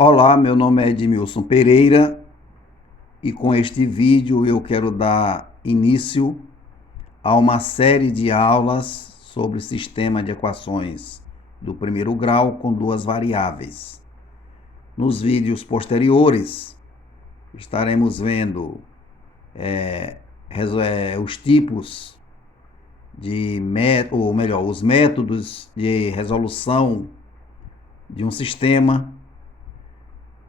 Olá, meu nome é Edmilson Pereira e com este vídeo eu quero dar início a uma série de aulas sobre sistema de equações do primeiro grau com duas variáveis. Nos vídeos posteriores estaremos vendo os tipos de ou melhor, os métodos de resolução de um sistema.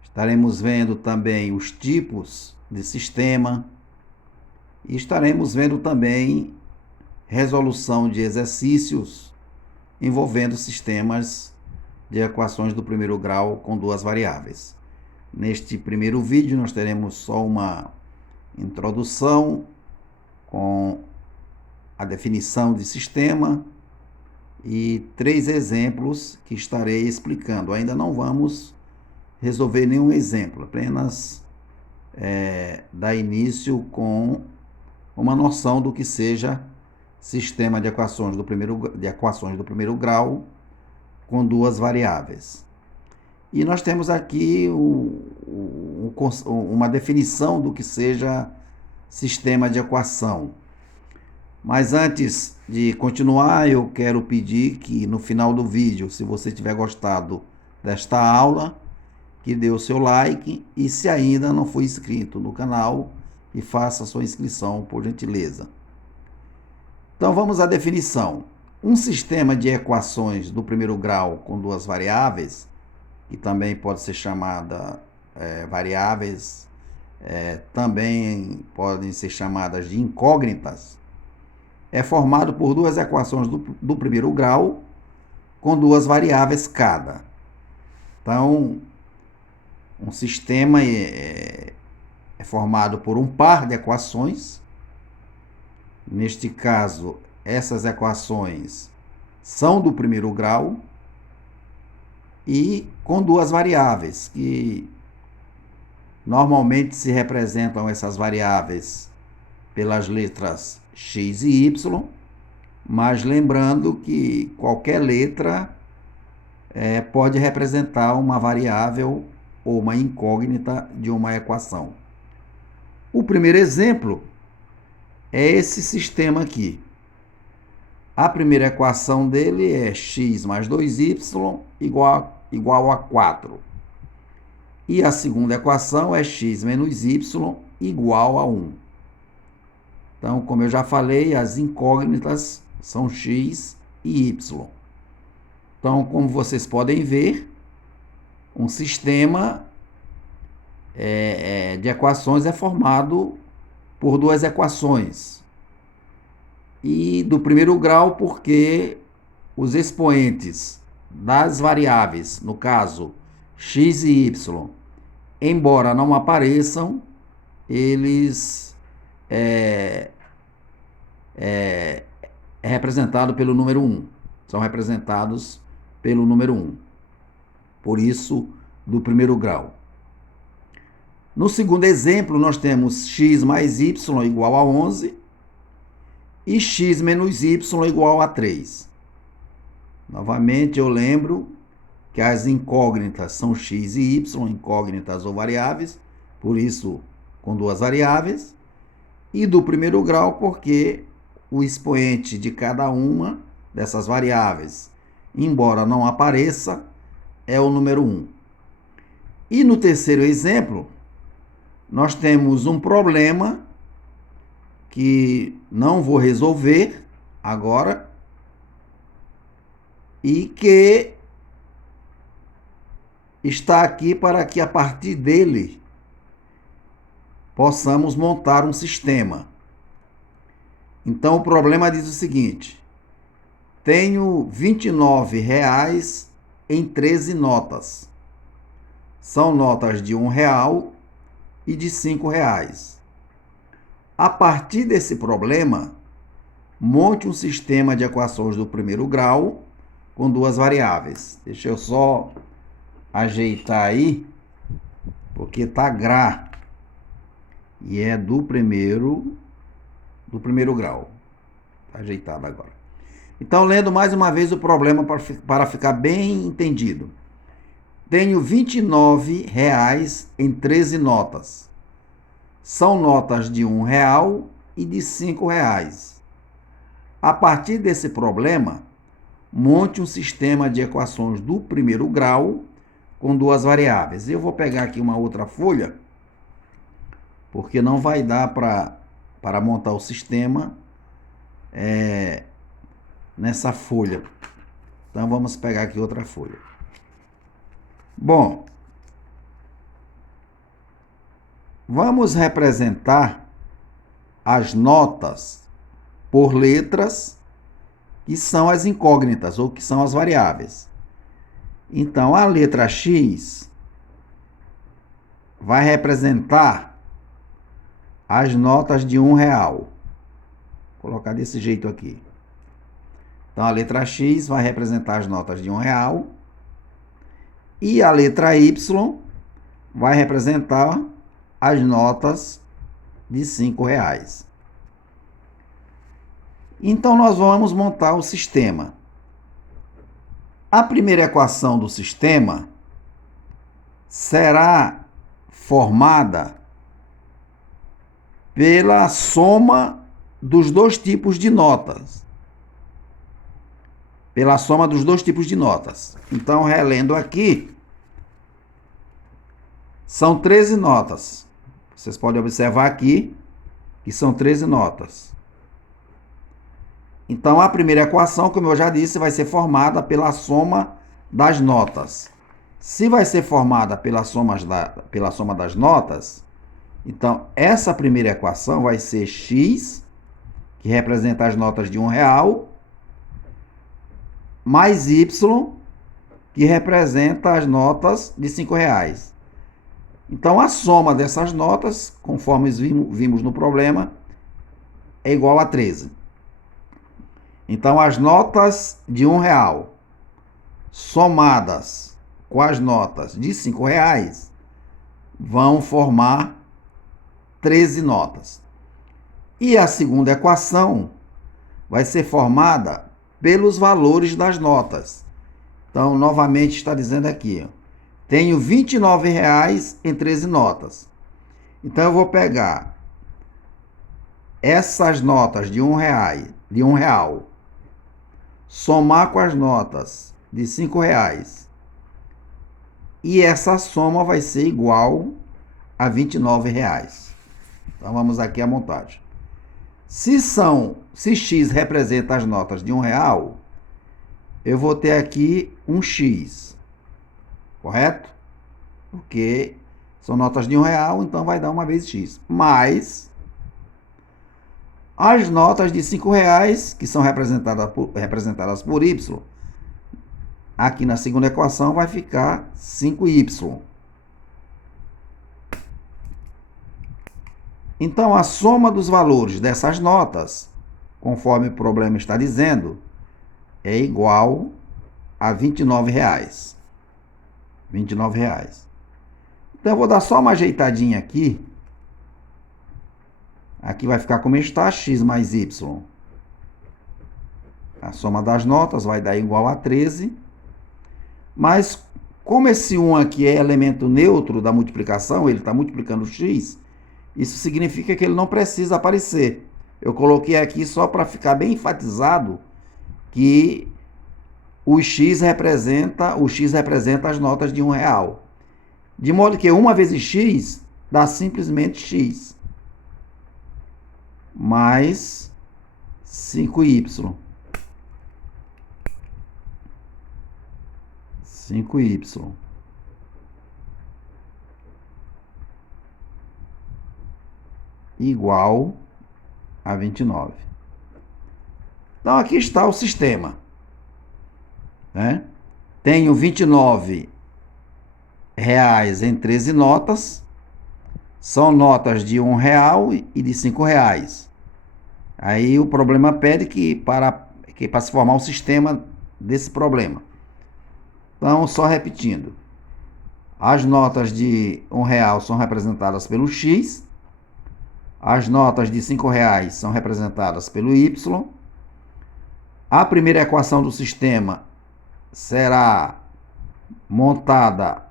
Estaremos vendo também os tipos de sistema e estaremos vendo também resolução de exercícios envolvendo sistemas de equações do primeiro grau com duas variáveis. Neste primeiro vídeo nós teremos só uma introdução com a definição de sistema e 3 exemplos que estarei explicando. Ainda não vamos resolver nenhum exemplo, apenas dar início com uma noção do que seja sistema de equações do primeiro grau com duas variáveis. E nós temos aqui uma definição do que seja sistema de equação. Mas antes de continuar, eu quero pedir que no final do vídeo, se você tiver gostado desta aula, que dê o seu like e se ainda não for inscrito no canal, que faça a sua inscrição, por gentileza. Então vamos à definição. Um sistema de equações do primeiro grau com duas variáveis, que também pode ser chamada variáveis, também podem ser chamadas de incógnitas, é formado por duas equações do primeiro grau com duas variáveis cada. Então, um sistema é formado por um par de equações. Neste caso, essas equações são do primeiro grau e com duas variáveis, que normalmente se representam essas variáveis pelas letras x e y, mas lembrando que qualquer letra pode representar uma variável ou uma incógnita de uma equação. O primeiro exemplo é esse sistema aqui. A primeira equação dele é x mais 2y igual a 4. E a segunda equação é x menos y igual a 1. Então, como eu já falei, as incógnitas são x e y. Então, como vocês podem ver, um sistema de equações é formado por duas equações. E do primeiro grau, porque os expoentes das variáveis, no caso x e y, embora não apareçam, eles é representado pelo número 1. São representados pelo número 1. Por isso, do primeiro grau. No segundo exemplo, nós temos x mais y igual a 11 e x menos y igual a 3. Novamente, eu lembro que as incógnitas são x e y, incógnitas ou variáveis, por isso com duas variáveis. E do primeiro grau, porque o expoente de cada uma dessas variáveis, embora não apareça, é o número 1. E no terceiro exemplo, nós temos um problema que não vou resolver agora e que está aqui para que a partir dele possamos montar um sistema. Então o problema diz o seguinte: tenho R$29 em 13 notas. São notas de R$1 e de R$5. A partir desse problema, monte um sistema de equações do primeiro grau com duas variáveis. Deixa eu só ajeitar aí, porque está Gra e é do primeiro grau. Está ajeitado agora. Então, lendo mais uma vez o problema para ficar bem entendido. tenho R$ 29 em 13 notas. São notas de R$ 1 e de R$ 5. A partir desse problema, monte um sistema de equações do primeiro grau com duas variáveis. Eu vou pegar aqui uma outra folha, porque não vai dar para montar o sistema nessa folha. Então, vamos pegar aqui outra folha. Bom, vamos representar as notas por letras, que são as incógnitas, ou que são as variáveis. Então, a letra X vai representar as notas de R$ 1. Vou colocar desse jeito aqui. Então, a letra X vai representar as notas de R$ 1. E a letra Y vai representar as notas de R$ 5. Então, nós vamos montar o sistema. A primeira equação do sistema será formada pela soma dos dois tipos de notas. Pela soma dos dois tipos de notas. Então, relendo aqui, são 13 notas. Vocês podem observar aqui que são 13 notas. Então, a primeira equação, como eu já disse, vai ser formada pela soma das notas. Se vai ser formada pela soma das notas, então, essa primeira equação vai ser x, que representa as notas de R$ 1, mais y, que representa as notas de R$ 5. Então, a soma dessas notas, conforme vimos no problema, é igual a 13. Então, as notas de R$ 1 somadas com as notas de R$ 5 vão formar 13 notas. E a segunda equação vai ser formada pelos valores das notas. Então, novamente está dizendo aqui, tenho R$ 29 em 13 notas. Então, eu vou pegar essas notas de R$ 1, somar com as notas de R$ 5, e essa soma vai ser igual a R$ 29. Então, vamos aqui à montagem. Se x representa as notas de R$ 1, eu vou ter aqui um x, correto? Porque são notas de R$ 1, então vai dar uma vez x. Mais as notas de R$ 5, que são representadas por y, aqui na segunda equação vai ficar 5y. Então, a soma dos valores dessas notas, conforme o problema está dizendo, é igual a R$ 29. R$ 29. Então, eu vou dar só uma ajeitadinha aqui. Aqui vai ficar como está, x mais y. A soma das notas vai dar igual a 13. Mas, como esse 1 aqui é elemento neutro da multiplicação, ele está multiplicando x, isso significa que ele não precisa aparecer. Eu coloquei aqui só para ficar bem enfatizado que o x representa as notas de R$ 1. De modo que 1 vezes x dá simplesmente x. Mais 5y. 5y. Igual a 29. Então, aqui está o sistema. Né? Tenho R$ 29 em 13 notas. São notas de R$ 1 e de R$ 5. Aí o problema pede que para se formar um sistema desse problema. Então, só repetindo. As notas de R$ 1 são representadas pelo x. As notas de R$ 5 são representadas pelo y. A primeira equação do sistema será montada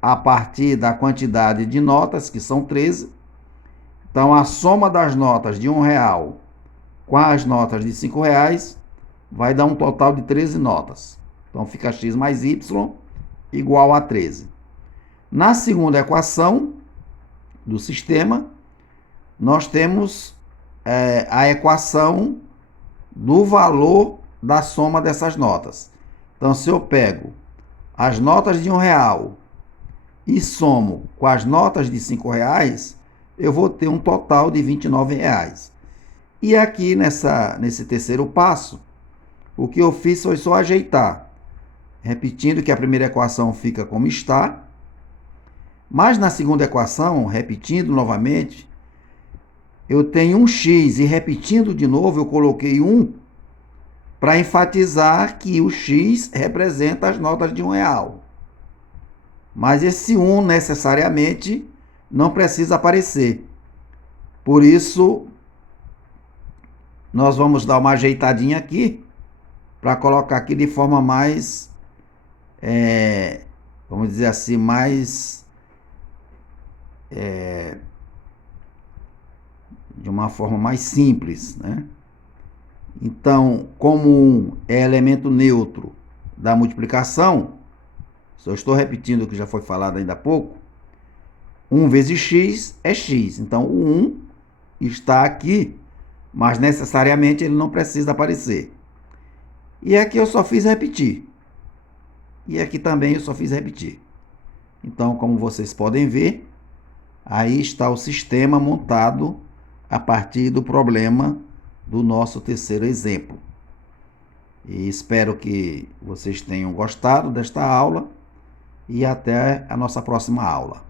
a partir da quantidade de notas, que são 13. Então, a soma das notas de R$1 com as notas de R$5 vai dar um total de 13 notas. Então, fica x mais y igual a 13. Na segunda equação do sistema, nós temos a equação do valor da soma dessas notas. Então, se eu pego as notas de R$1 e somo com as notas de R$5, eu vou ter um total de R$29. E aqui nesse terceiro passo, o que eu fiz foi só ajeitar, repetindo que a primeira equação fica como está, mas na segunda equação, repetindo novamente, eu tenho um x e repetindo de novo, eu coloquei 1 para enfatizar que o x representa as notas de R$1. Mas esse 1 necessariamente não precisa aparecer. Por isso, nós vamos dar uma ajeitadinha aqui para colocar aqui de forma mais, vamos dizer assim, mais de uma forma mais simples, né? Então, como 1 é elemento neutro da multiplicação, só estou repetindo o que já foi falado ainda há pouco, 1 vezes x é x. Então, o 1 está aqui, mas necessariamente ele não precisa aparecer. E aqui eu só fiz repetir. E aqui também eu só fiz repetir. Então, como vocês podem ver, aí está o sistema montado a partir do problema do nosso terceiro exemplo. E espero que vocês tenham gostado desta aula e até a nossa próxima aula.